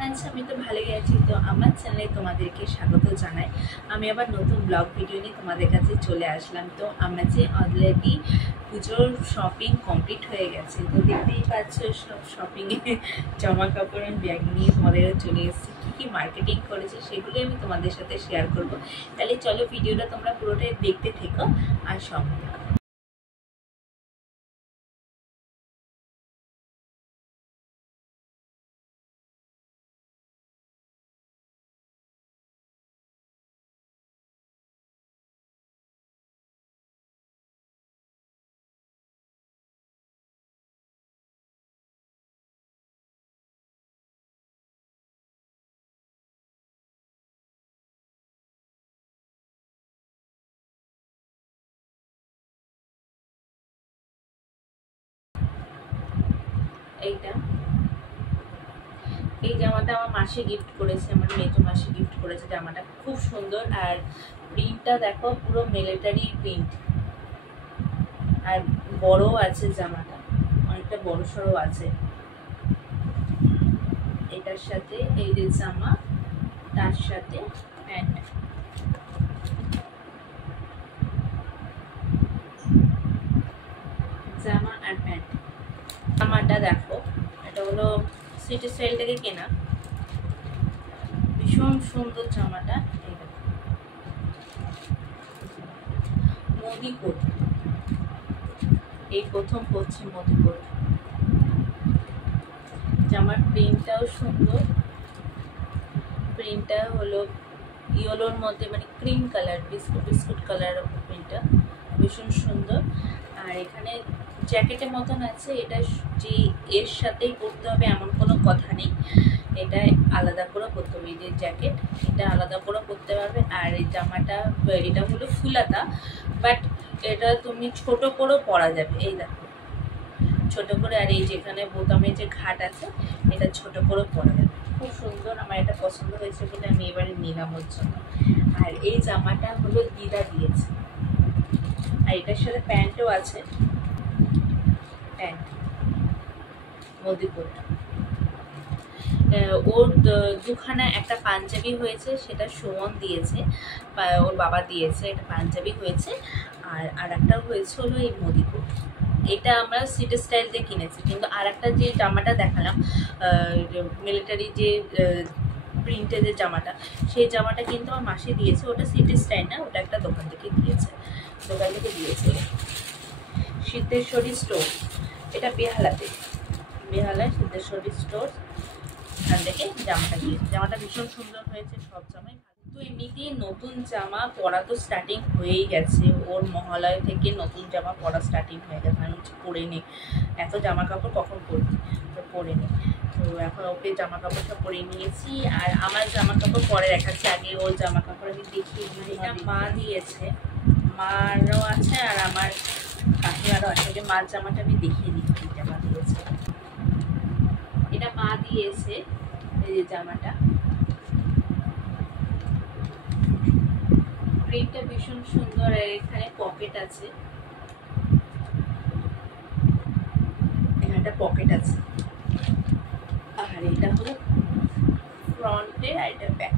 কেমন আছে? আমি তো ভালোই আছি। তো আমার চ্যানেলে তোমাদেরকে স্বাগত জানাই। আমি আবার নতুন ব্লগ ভিডিও নিয়ে তোমাদের কাছে চলে আসলাম। তো আমরা যে অলরেডি পুজোর শপিং কমপ্লিট হয়ে গেছে, তো দেখতেই পাচ্ছ সব শপিংয়ে জামা কাপড় ব্যাগ নিয়ে তোমাদের চলে এসেছি। কী কী মার্কেটিং করেছে সেগুলি আমি তোমাদের সাথে শেয়ার করব। তাহলে চলো ভিডিওটা তোমরা পুরোটাই দেখতে থেকো আর সঙ্গে থেকো। এই জামাটা আমার মাসি গিফট করেছে, আমার মেজো মাসি গিফট করেছে। জামাটা খুব সুন্দর, আর প্রিন্টটা দেখো পুরো মিলিটারি প্রিন্ট, আর বড় আছে জামাটা, অনেকটা বড় সড়ো আছে। এটার সাথে এই যে জামা, তার সাথে প্যান্ট। জামা আর প্যান্ট। জামাটা দেখো, এটা হলো সিটি স্টাইল থেকে কেনা, ভীষণ সুন্দর জামাটা। মোদি কোট, এই প্রথম পরছি মোদি কোট। জামার প্রিন্টটাও সুন্দর, প্রিন্টটা হলো ইয়েলোর মধ্যে, মানে ক্রিম কালার, বিস্কুট কালার প্রিন্টটা, ভীষণ সুন্দর। আর এখানে জ্যাকেটের মতন আছে, এটা যে এর সাথেই পরতে হবে এমন কোনো কথা নেই, এটা আলাদা করে পরতে হবে। এই যে জ্যাকেট, এটা আলাদা করে পরতে পারবে। আর এই জামাটা, এটা হলো ফুলাতা, বাট এটা তুমি ছোট করেও পরা যাবে। এই দেখো ছোট করে, আর এই যেখানে বোতামের যে ঘাট আছে, এটা ছোট করে পরা যাবে। খুব সুন্দর, আমার এটা পছন্দ হয়েছে বলে আমি এবারে নিলাম ওর জন্য। আর এই জামাটা হলো দিদা দিয়েছে, আর এটার সাথে প্যান্টও আছে, প্যান্ট মোদি কোট। ওর দুখানা, একটা পাঞ্জাবি হয়েছে, সেটা সুমন দিয়েছে, ওর বাবা দিয়েছে, একটা পাঞ্জাবি হয়েছে, আর একটা হয়েছে হলো এই মোদি কোট। এটা আমরা সিটি স্টাইল দিয়ে কিনেছি, কিন্তু আর একটা যে জামাটা দেখালাম মিলিটারি যে প্রিন্টের যে জামাটা, সেই জামাটা কিন্তু আমার মাসি দিয়েছে। ওটা সিটি স্টাইল না, ওটা একটা দোকান থেকে দিয়েছে, সিদ্ধেশ্বরী স্টোর। এটা বেহালায় সিদ্ধেশ্বরী স্টোর, এখান থেকে জামাটা দিয়েছে। জামাটা ভীষণ সুন্দর হয়েছে, সব জামাই ভালো। তো এমনিতেই নতুন জামা পরা তো স্টার্টিং হয়েই গেছে, ওর মহালয় থেকে নতুন জামা পরা স্টার্টিং হয়ে গেছে। আমি পরে নিই, এত জামা কাপড় কখন পরবি, তো পরে নিই। তো এখন ওকে জামা কাপড় সব পরে নিয়েছি, আর আমার জামা কাপড় পরে রাখাচ্ছি। আগে ওর জামা কাপড় আমি দেখিয়ে দিই। এটা মা দিয়েছে, মারও আছে আর আমার কাকিমারও আছে। যে মার জামাটা আমি দেখিয়ে দিই, কি জামা দিয়েছে। এটা মা দিয়েছে, এই যে জামাটা, প্রিন্টটা ভীষণ সুন্দর। আর এখানে পকেট আছে, এখানটা পকেট আছে। আর এটা হলো ফ্রন্টে, আর এটা ব্যাক।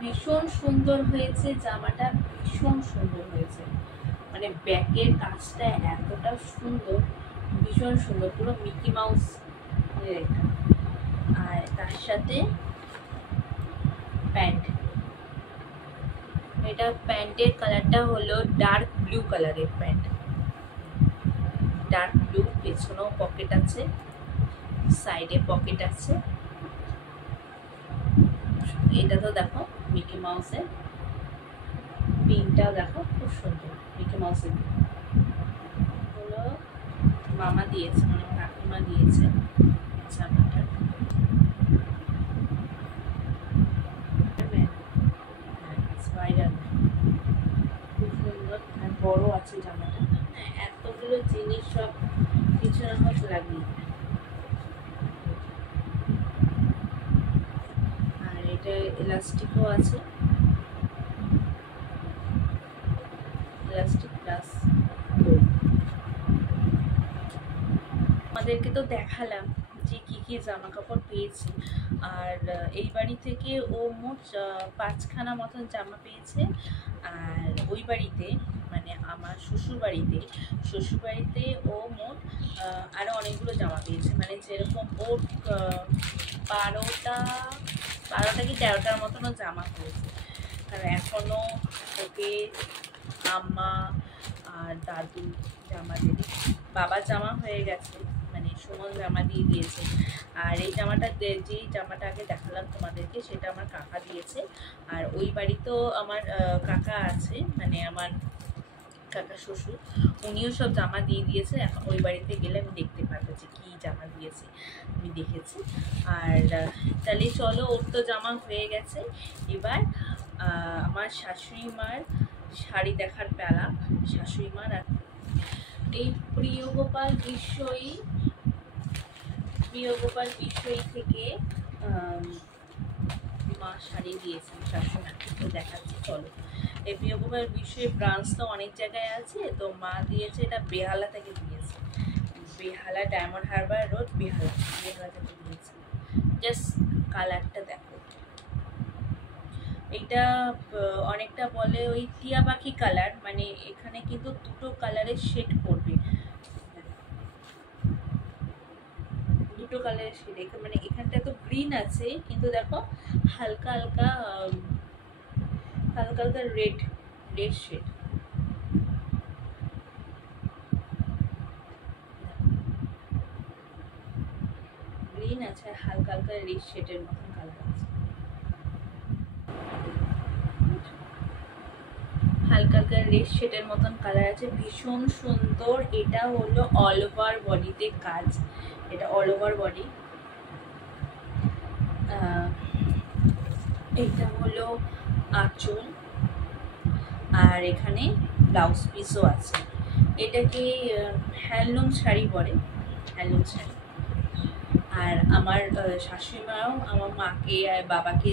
ভীষণ সুন্দর হয়েছে জামাটা, ভীষণ সুন্দর হয়েছে। মানে ব্যাকের কাজটা এতটা সুন্দর, ভীষণ সুন্দর, পুরো মিকি মাউস রেখা। আর তার সাথে প্যান্ট, এটা প্যান্টের কালারটা হলো ডার্ক ব্লু কালারের প্যান্ট, ডার্ক ব্লু। পেছনেও পকেট আছে, সাইডে পকেট আছে। এটা তো দেখো মিকি মাউসের, পিনটাও দেখো খুব সুন্দর, মিকি মাউসের হলো মামা দিয়েছে, মানে কাকিমা দিয়েছে জামাটা। খুব সুন্দর, আর বড় আছে জামাটা। এতগুলো জিনিস সব কিছু না হোক লাগিয়ে। আর এটা এলাস্টিকও আছে, এলাস্টিক প্লাস। আমাদেরকে তো দেখালাম যে কী কী জামা কাপড় পেয়েছি। আর এই বাড়ি থেকে ও মোট 5খানা মতন জামা পেয়েছে। আর ওই বাড়িতে মানে আমার শ্বশুরবাড়িতে ও মোট আরও অনেকগুলো জামা পেয়েছে। মানে যেরকম ওর 12টা কি 13টার মতনও জামা পেয়েছে। কারণ এখনও ওকে আম্মা আর দাদু জামা দেবে। বাবার জামা হয়ে গেছে, মানে সুমন জামা দিয়ে দিয়েছে। আর এই জামাটা যেই জামাটা আগে দেখালাম তোমাদেরকে, সেটা আমার কাকা দিয়েছে। আর ওই বাড়িতেও আমার কাকা আছে, মানে আমার কাকা শ্বশুর, উনিও সব জামা দিয়ে দিয়েছে। এখন ওই বাড়িতে গেলে আমি দেখতে পারবো যে কী জামা দিয়েছে, আমি দেখেছি। আর তাহলে চলো, ওর তো জামা হয়ে গেছে। এবার আমার শাশুড়ি মার শাড়ি দেখার পালা। শাশুড়ি মার এই প্রিয়গোপাল বিষয়ী থেকে মা শাড়ি দিয়েছেন শাশুড়ি, তো দেখাচ্ছি চলো। এই প্রিয়গোপাল বিষয়ী ব্রাঞ্চ তো অনেক জায়গায় আছে, তো মা দিয়েছে এটা বেহালা থেকে দিয়েছে। বেহালা ডায়মন্ড হারবার রোড, বেহালা থেকে দিয়েছে। জাস্ট কালারটা দেখো, এটা অনেকটা বলে ওই টিয়া পাখি কালার, মানে এখানে কিন্তু দুটো কালারের শেড পড়বে, দুটো কালারের শেড। মানে এখানটা তো গ্রিন আছে, কিন্তু দেখো হালকা হালকা রেড শেড। গ্রিন আছে, হালকা রেড শেডের মতন কালার আছে, হালকা রেড শেডের মতন কালার আছে, ভীষণ সুন্দর। এটা হলো অল ওভার বডিতে কাজ, এটা অল ওভার বডি। এটা হলো আঁচল, আর এখানে ব্লাউজ পিসও আছে। এটাকে হ্যান্ডলুম শাড়ি বলে, হ্যান্ডলুম শাড়ি। আর আমার শাশুড়ি মাও আমার মাকে আর বাবাকে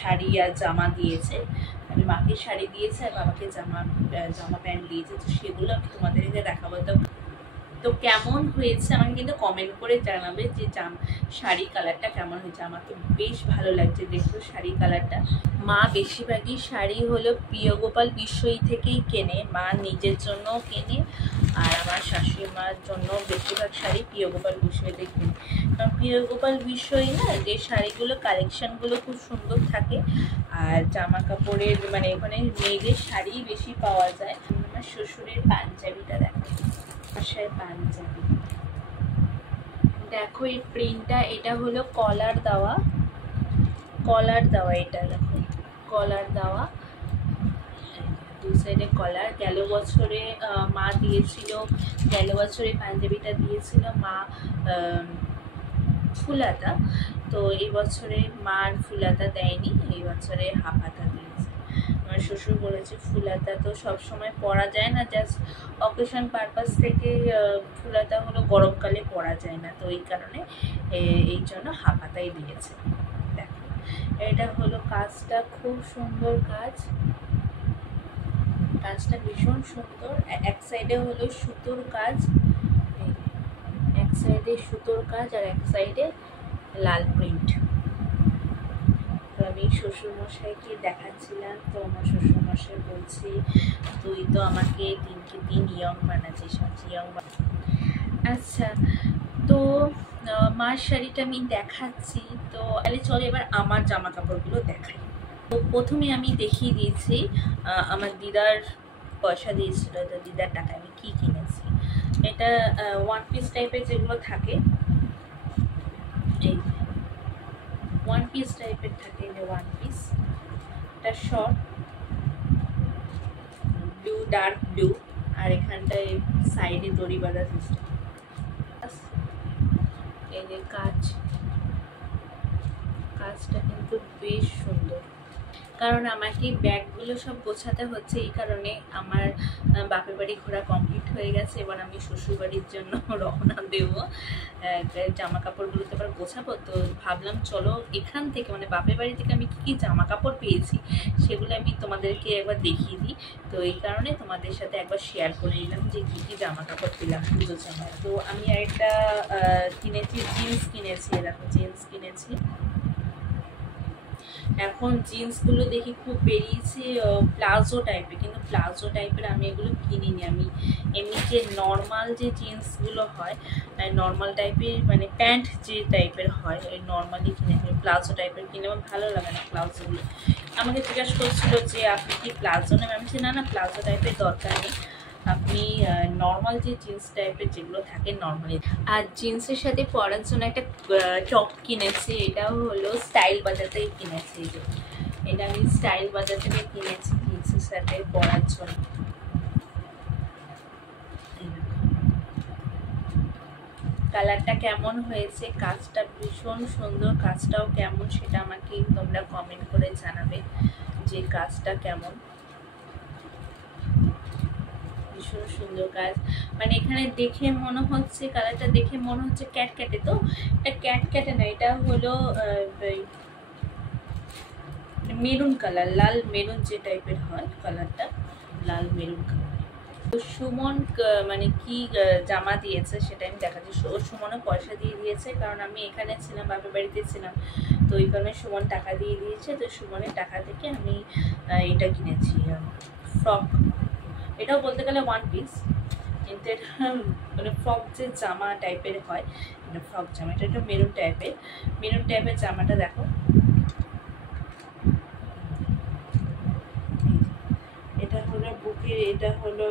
শাড়ি আর জামা দিয়েছে। আমি মাকে শাড়ি দিয়েছে আর বাবাকে জামা প্যান্ট দিয়েছে, তো সেগুলো আমি তোমাদেরকে দেখাবো। তো কেমন হয়েছে আমাকে কিন্তু কমেন্ট করে জানাবে যে শাড়ি কালারটা কেমন হয়েছে। আমার তো বেশ ভালো লাগছে, দেখো শাড়ি কালারটা। মা বেশিরভাগই শাড়ি হলো প্রিয়গোপাল বিষয়ী থেকেই কেনে, মা নিজের জন্যও কেনে, আর আমার শাশুড়ি মার জন্য বেশিরভাগ শাড়ি প্রিয়গোপাল বিষয়ীতে কেনে। কারণ প্রিয়গোপাল বিষয়ী না, যে শাড়িগুলো কালেকশানগুলো খুব সুন্দর থাকে। আর জামা কাপড়ের মানে ওখানে মেয়েদের শাড়ি বেশি পাওয়া যায়। আমার শ্বশুরের পাঞ্জাবিটা দেখো, বাসায় পাঞ্জাবি দেখো, এই প্রিন্টটা, এটা হলো কলার দেওয়া, এটা দেখো কলার দেওয়া, দুই সাইডে কলার। গেল বছরে মা দিয়েছিল, পাঞ্জাবিটা দিয়েছিল মা ফুলাতা, তো এই বছরে মার ফুলাতা দেয়নি, এই বছরে হাফ হাতা দিয়েছে। আমার শ্বশুর বলেছে ফুলাতা তো সবসময় পরা যায় না, জাস্ট অকেশন পারপাস থেকে ফুলাতা হলো গরমকালে পরা যায় না, তো এই কারণে এই জন্য হাফ হাতাই দিয়েছে। দেখো এটা হলো কাজটা, খুব সুন্দর কাজটা ভীষণ সুন্দর। এক সাইডে হলো সুতোর কাজ, এক সাইডে সুতোর কাজ আর এক সাইডে লাল প্রিন্ট। তো আমি শ্বশুরমশাইকে দেখাচ্ছিলাম, তো আমার শ্বশুরমশাই বলছে তুই তো আমাকে দিনকে দিন ইয়ং বানাচ্ছিস, আচ্ছা। তো মার শাড়িটা আমি দেখাচ্ছি, তো তাহলে চলো এবার আমার জামা কাপড়গুলো দেখাই। তো প্রথমে আমি দেখিয়ে দিয়েছি আমার দিদার পয়সা দিয়েছিল, তো দিদার টাকা আমি কী কিনেছি। এটা ওয়ান পিস টাইপের যেগুলো থাকে, এই ওয়ান পিস টাইপের থাকে, যে ওয়ান পিস, এটা শর্ট ব্লু, ডার্ক ব্লু, আর এখানটায় সাইডে দড়ি বাঁধা সিস্টেম। এই যে কাজটা কিন্তু বেশ সুন্দর। কারণ আমাকে ব্যাগগুলো সব গোছাতে হচ্ছে, এই কারণে আমার বাপের বাড়ি ঘোরা কমপ্লিট হয়ে গেছে। এবার আমি শ্বশুরবাড়ির জন্য রওনা দেব, জামা কাপড়গুলো তো আবার গোছাবো। তো ভাবলাম চলো এখান থেকে মানে বাপের বাড়ি থেকে আমি কী কী জামা কাপড় পেয়েছি সেগুলো আমি তোমাদেরকে একবার দেখিয়ে দিই। তো এই কারণে তোমাদের সাথে একবার শেয়ার করে নিলাম যে কী কী জামা কাপড় পেলাম পুজো জামায়। তো আমি একটা কিনেছি, জিন্স কিনেছি, এরকম জিন্স কিনেছি। এখন জিন্সগুলো দেখি খুব বেরিয়েছে প্লাজো টাইপের, কিন্তু প্লাজো টাইপের আমি এগুলো কিনিনি। আমি এমনি যে নর্মাল যে জিন্সগুলো হয়, নর্মাল টাইপের মানে প্যান্ট যে টাইপের হয়, ওই নর্মালি কিনেছি। প্লাজো টাইপের কিনে আমার ভালো লাগে না প্লাজোগুলো। আমাকে জিজ্ঞাসা করছিল যে আপনি কি প্লাজো নেবেন, আমি বলছি না না প্লাজো টাইপের দরকার নেই, আপনি নর্মাল যে জিন্স টাইপের যেগুলো থাকে নর্মালি। আর জিন্সের সাথে পরার জন্য একটা টপ কিনেছি, এটাও হলো স্টাইল বাজার থেকে কিনেছি। এটা আমি স্টাইল বাজার থেকে কিনেছি জিন্সের সাথে পরার জন্য। কালারটা কেমন হয়েছে, কাজটা ভীষণ সুন্দর, কাজটাও কেমন সেটা আমাকে তোমরা কমেন্ট করে জানাবে যে কাজটা কেমন। ভীষণ সুন্দর কাজ, মানে এখানে দেখে মনে হচ্ছে, কালারটা দেখে মনে হচ্ছে ক্যাটক্যাটে, তো এটা ক্যাটক্যাটে না, এটা হলো মেরুন কালার, লাল মেরুন যে টাইপের হয় কালারটা, লাল মেরুন কালার। তো সুমন মানে কি জামা দিয়েছে সেটা আমি দেখাচ্ছি। সুমনও পয়সা দিয়ে দিয়েছে, কারণ আমি এখানে ছিলাম, বাপের বাড়িতে ছিলাম, তো ওই কারণে সুমন টাকা দিয়ে দিয়েছে। তো সুমনের টাকা থেকে আমি এটা কিনেছি, ফ্রক। এটাও বলতে গেলে ওয়ান পিস, কিন্তু এটা মানে ফ্রক যে জামা টাইপের হয়, এটা ফ্রক জামা। এটা একটা মেরুন টাইপের জামাটা দেখো, এটা হলো বুকের, এটা হলো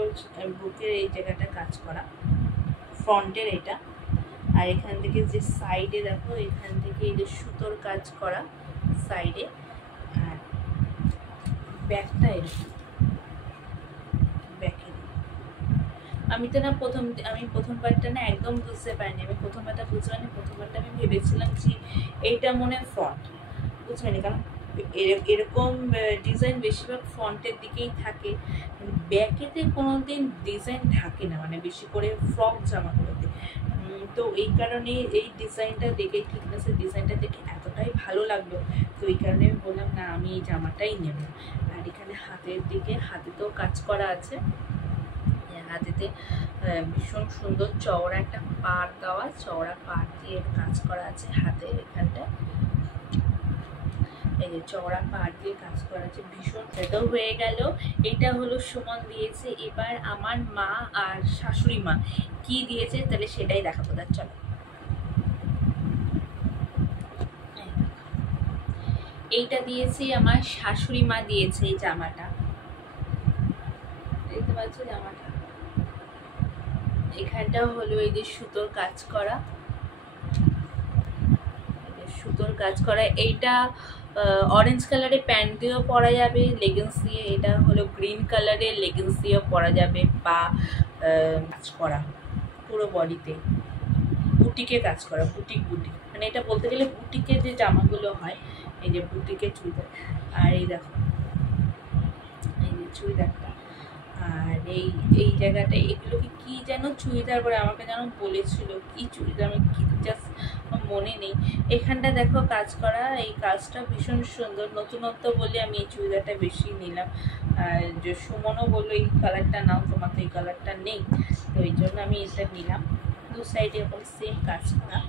বুকের এই জায়গাটা কাজ করা, ফ্রন্টের এটা। আর এখান থেকে যে সাইডে দেখো, এখান থেকে এই যে সুতোর কাজ করা সাইডে। আর ব্যাকটা এরকম, ব্যাকে আমি তো না আমি প্রথম পার্টটা না একদম বুঝতে পারিনি। আমি প্রথম পার্টটা বুঝতে পারিনি, প্রথম পার্টটা আমি ভেবেছিলাম যে এইটা মনে হয় ফ্রন্ট, বুঝতে পারিনি, কারণ এরকম ডিজাইন বেশিরভাগ ফ্রন্টের দিকেই থাকে, ব্যাকেতে কোনো দিন ডিজাইন থাকে না, মানে বেশি করে ফ্রক জামাগুলোতে। তো এই কারণে এই ডিজাইনটা দেখে, থিকনেসের ডিজাইনটা দেখে এতটাই ভালো লাগলো, তো এই কারণে আমি বললাম না আমি এই জামাটাই নেব। আর এখানে হাতের দিকে, হাতেতেও কাজ করা আছে, হাতেতে ভীষণ সুন্দর চওড়া একটা পাড় দেওয়া, চওড়া পাড় দিয়ে কাজ করা আছে হাতের এখানটা, এই যে চওড়া পাড় দিয়ে কাজ করা আছে ভীষণ। সেটাও হয়ে গেল, এটা হলো সুমন দিয়েছে। এবার আমার মা আর শাশুড়ি মা কি দিয়েছে তাহলে সেটাই দেখাবো। তার চলো, এইটা দিয়েছে আমার শাশুড়ি মা দিয়েছে, এই জামাটা দেখতে পাচ্ছ, জামাটা এখানটা হলো এই যে সুতোর কাজ করা, সুতোর কাজ করা। এইটা অরেঞ্জ কালারের প্যান্ট দিয়েও পরা যাবে, লেগিংস দিয়ে। এটা হলো গ্রিন কালারের, লেগিংস দিয়েও পরা যাবে, বা কাজ করা পুরো বডিতে, বুটিকে কাজ করা, বুটিক মানে এটা বলতে গেলে বুটিকের যে জামাগুলো হয়, এই যে বুটিকের চুড়িদার। আর এই দেখো, এই যে চুড়িদারটা, আর এই জায়গাটা, এগুলোকে কি যেন চুড়িদার বলে, আমাকে যেন বলেছিল কি চুড়িদার, আমি কি জাস্ট মনে নেই। এখানটা দেখো কাজ করা, এই কাজটা ভীষণ সুন্দর, নতুনত্ব বলে আমি এই চুড়িদারটা বেশি নিলাম। আর যে সুমনও বললো এই কালারটা নাও, তোমার তো এই কালারটা নেই, তো এই জন্য আমি এটা নিলাম। দু সাইডে এরকম সেম কাজ করা।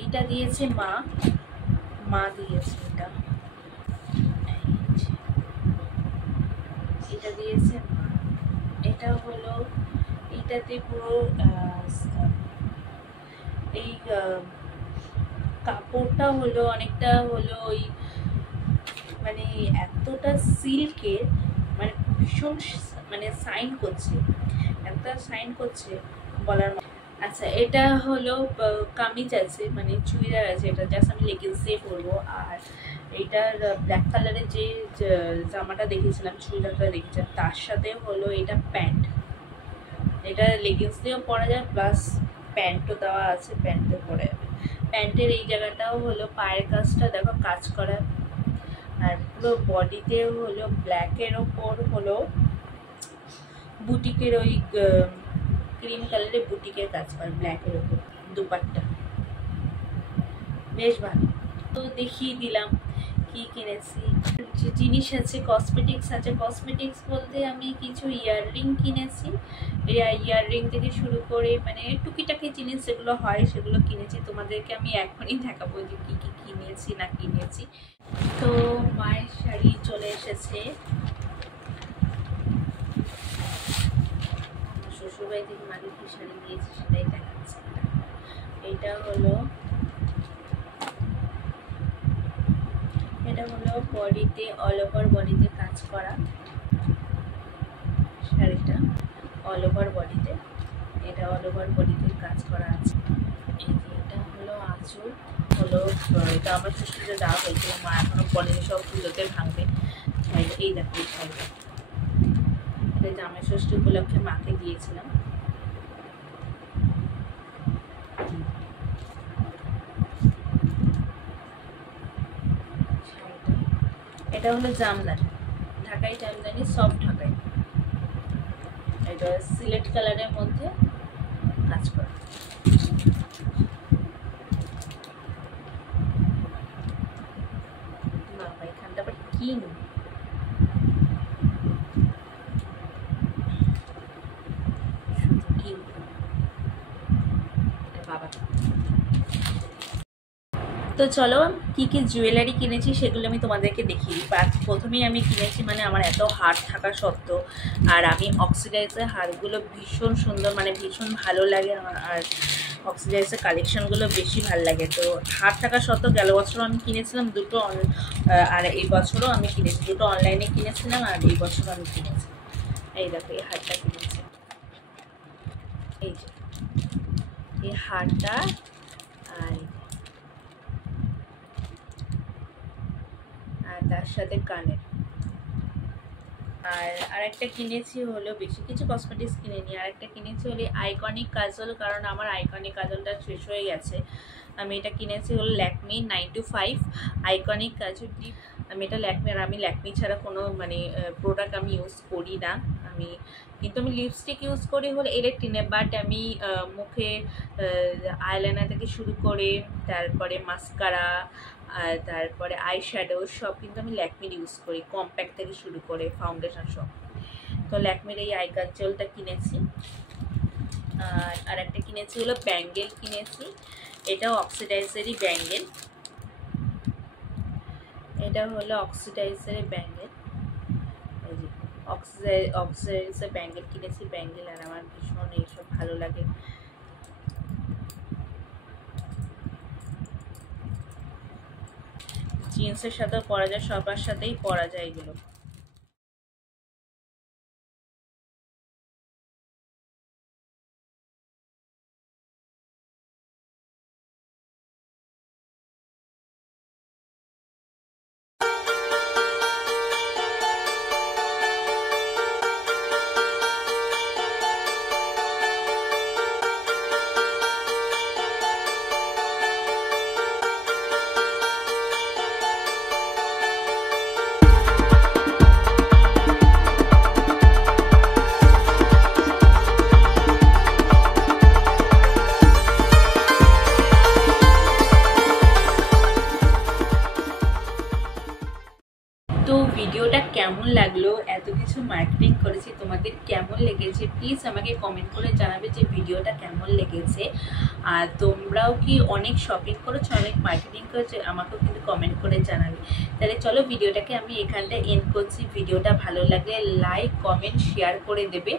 এইটা দিয়েছে মা দিয়েছে, এটা দিয়েছে মা। এটা হলো, এইটাতে পুরো এই কাপড়টা হলো অনেকটা হলো ওই মানে এতটা সিল্কের, মানে ভীষণ মানে সাইন করছে, এতটা সাইন করছে বলার। আচ্ছা, এটা হলো কামিজ আছে, মানে চুড়িদার আছে, এটা জাস্ট আমি লেগিংস দিয়ে পরবো। আর এইটার ব্ল্যাক কালারের যে জামাটা দেখেছিলাম, চুড়িদারটা দেখেছিলাম, তার সাথে হলো এটা প্যান্ট, এটা লেগিংস দিয়েও পরা যায়, প্লাস প্যান্টও দেওয়া আছে, প্যান্টও পরা যাবে। প্যান্টের এই জায়গাটাও হলো পায়ের কাজটা দেখো কাজ করা, আর পুরো বডিতে হলো ব্ল্যাকের ওপর হলো বুটিকের ওই ক্রিম কালারের বুটিকের কাজ করা ব্ল্যাকের ওপর দুপাট্টা, বেশ ভালো। তো দেখিয়ে দিলাম কি কিনেছি। যে জিনিস আছে কসমেটিক্স আছে, কসমেটিক্স বলতে আমি কিছু ইয়াররিং কিনেছি, ইয়াররিং থেকে শুরু করে মানে টুকিটাকি জিনিস যেগুলো হয় সেগুলো কিনেছি। তোমাদেরকে আমি এখনই দেখাবো যে কী কী কিনেছি না কিনেছি। তো মায়ের শাড়ি চলে এসেছে, শ্বশুরবাড়ি থেকে মাকে কি শাড়ি দিয়েছি সেটাই দেখাচ্ছি। এটা হলো বডিতে অল ওভার বডিতে কাজ করা শাড়িটা, অল ওভার বডিতে, এটা অল ওভার বডিতে কাজ করা আছে। এই যে এটা হলো আঁচল, হলো এটা আমার শ্বশুরকে দেওয়া হয়েছিল, মা এখনো পরেনি, সব পুজোতে ভাঙবে। এই দেখো এই শাড়িটা, এটা জামাই ষষ্ঠী উপলক্ষে মাকে দিয়েছিলাম। এটা হলো জামদানি, ঢাকাই জামদানি, সফট ঢাকাই। এটা সিলেট কালারের মধ্যে কাজ করা। বাবা এখানটা আবার কি বাবা। তো চলো কি কি জুয়েলারি কিনেছি সেগুলো আমি তোমাদেরকে দেখিয়ে দিই। প্রথমেই আমি কিনেছি, মানে আমার এত হার থাকা সত্ত্বেও, আর আমি অক্সিডাইজের হারগুলো ভীষণ সুন্দর, মানে ভীষণ ভালো লাগে আমার, আর অক্সিডাইজের কালেকশনগুলো বেশি ভালো লাগে। তো হার থাকা সত্ত্বেও গেল বছরও আমি কিনেছিলাম দুটো, আর এই বছরও আমি কিনেছি দুটো, অনলাইনে কিনেছিলাম আর এই বছরও আমি কিনেছি। এই দেখো এই হারটা কিনেছি, এই যে এই হারটা, আর তার সাথে কানের। আর আরেকটা কিনেছি হলো, বেশি কিছু কসমেটিক্স কিনেনি, আরেকটা কিনেছি হলো আইকনিক কাজল, কারণ আমার আইকনিক কাজলটা শেষ হয়ে গেছে। আমি এটা কিনেছি হলো ল্যাকমি 925 আইকনিক কাজল ডিপ। আমি এটা ল্যাকমি, আর আমি ল্যাকমি ছাড়া কোনো মানে প্রোডাক্ট আমি ইউজ করি না। কিন্তু আমি লিপস্টিক ইউজ করি হলো ইলেকট্রিনে, বাট আমি মুখে আইলাইনার থেকে শুরু করে তারপরে মাস্কারা, আর তারপরে আই শ্যাডো সব কিন্তু আমি ল্যাকমির ইউজ করি, কম্প্যাক্ট থেকে শুরু করে ফাউন্ডেশন সব। তো ল্যাকমির এই আই কাজলটা কিনেছি। আর একটা কিনেছি হলো ব্যাঙ্গেল কিনেছি, এটাও অক্সিডাইজারই ব্যাঙ্গেল, এটা হলো অক্সিডাইজারের ব্যাঙ্গেল। এই যে অক্সিডাইজার ব্যাঙ্গেল কিনেছি, ব্যাঙ্গেল, আর আমার ভীষণ এইসব ভালো লাগে। জিন্সের সাথেও পরা যায়, সবার সাথেই পরা যায় এগুলো। তো ভিডিওটা কেমন লাগলো, এত কিছু মার্কেটিং করেছি, তোমাদের কেমন লেগেছে প্লিজ আমাকে কমেন্ট করে জানাবে যে ভিডিওটা কেমন লেগেছে। আর তোমরাও কি অনেক শপিং করেছো, অনেক মার্কেটিং করেছো, আমাকেও কিন্তু কমেন্ট করে জানাবে। তাহলে চলো ভিডিওটাকে আমি এখানটা এন্ড করছি। ভিডিওটা ভালো লাগলে লাইক কমেন্ট শেয়ার করে দেবে।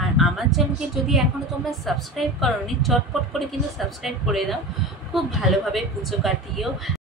আর আমার চ্যানেলকে যদি এখনও তোমরা সাবস্ক্রাইব করোনি, চটপট করে কিন্তু সাবস্ক্রাইব করে দাও। খুব ভালোভাবে পুজো কাটিয়েও।